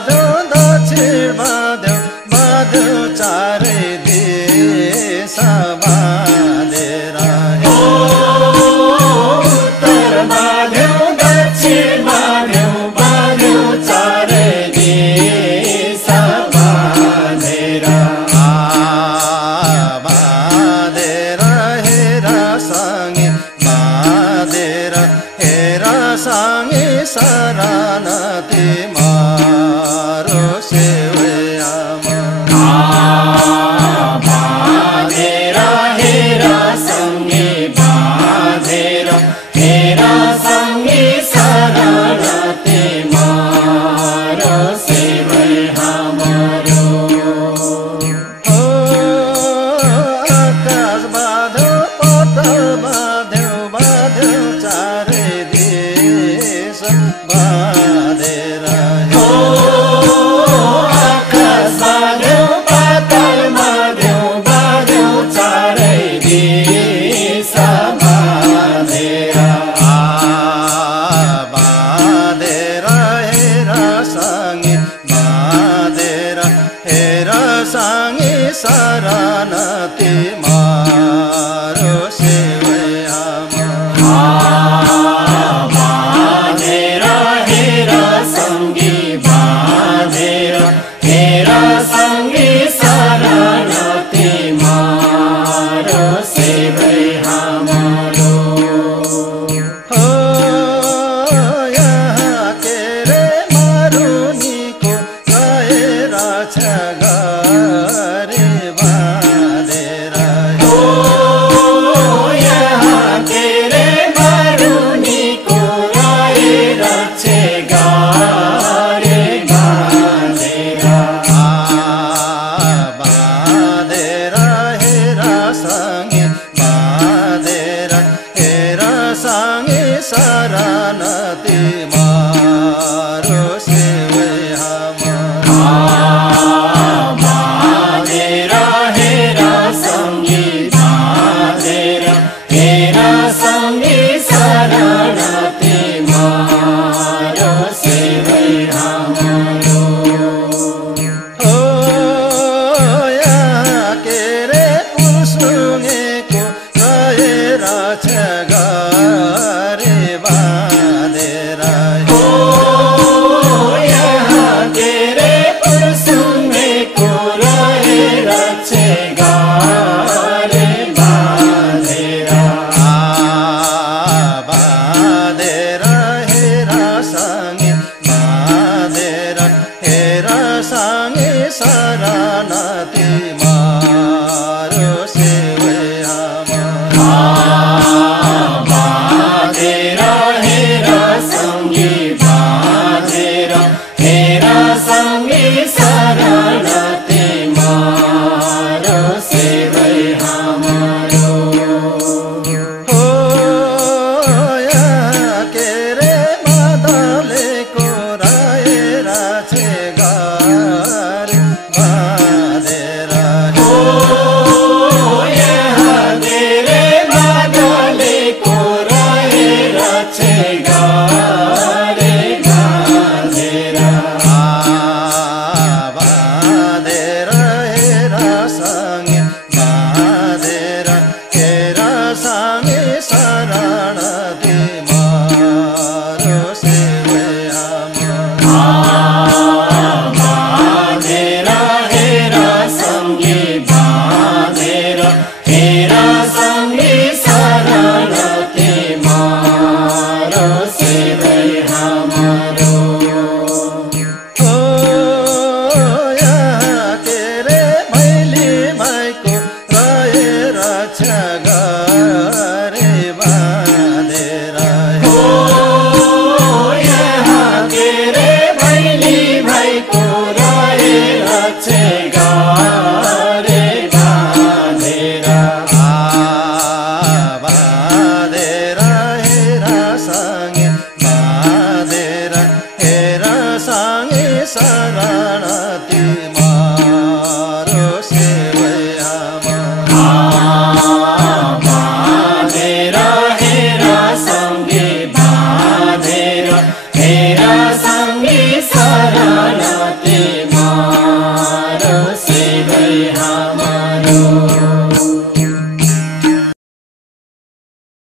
बाँध्यो दक्षिण बाँध्यो बाँध्यो चारै देश बाँधेर उत्तर बाँध्यो दक्षिण बाँध्यो बाँध्यो चारै देश बाँधेर बाँधेर हेर सँगै बाँधेर हेर सँगै शरण तिम्रो सेवैयामा बाँधेर हेर सँगै बाँधेर हेर सँगै शरण तिम्रो सेवै हाम्रो आकाश बाँध्यो पतल बाँध्यो बाँध्यो चारै देश बाँधेर आकाश बाँध्यो पतल बाँध्यो बाँध्यो चारै देश बाँधेर बाँधेर हेर सँगै बाँधेर हेर सँगै शरण तिम्रो सेवैयामा बाँधेर हेर सँगै बाँधेर हेर सँगै शरण तिम्रो सेवै हाम्रो यहाँ के रे मारुनीको रहेर छ गरे बाँधेर यहाँ के रे मारुनीको रहेर छ गरे बाँधेर बाँधेर हेर सँगै बाँधेर हेर सँगै शरण तिम्रो सेवैयामा बाँधेर हेर सँगै बाँधेर हेर सँगै शरण तिम्रो सेवै हाम्रो यहाँ के रे पुसुङेको रहेर छ गरे बाँधेर यहाँ के रे पुसुङेको रहेर छ गरे बाँधेर बाँधेर हेर सँगै बाँधेर हेर सँगै शरण तिम्रो सेवैयामा बाँधेर हेर सँगै बाँधेर हेर सँगै शरण तिम्रो सेवै हाम्रो यहाँ के रे बादलेको रहेर छ गरे बाँधेर हमारो।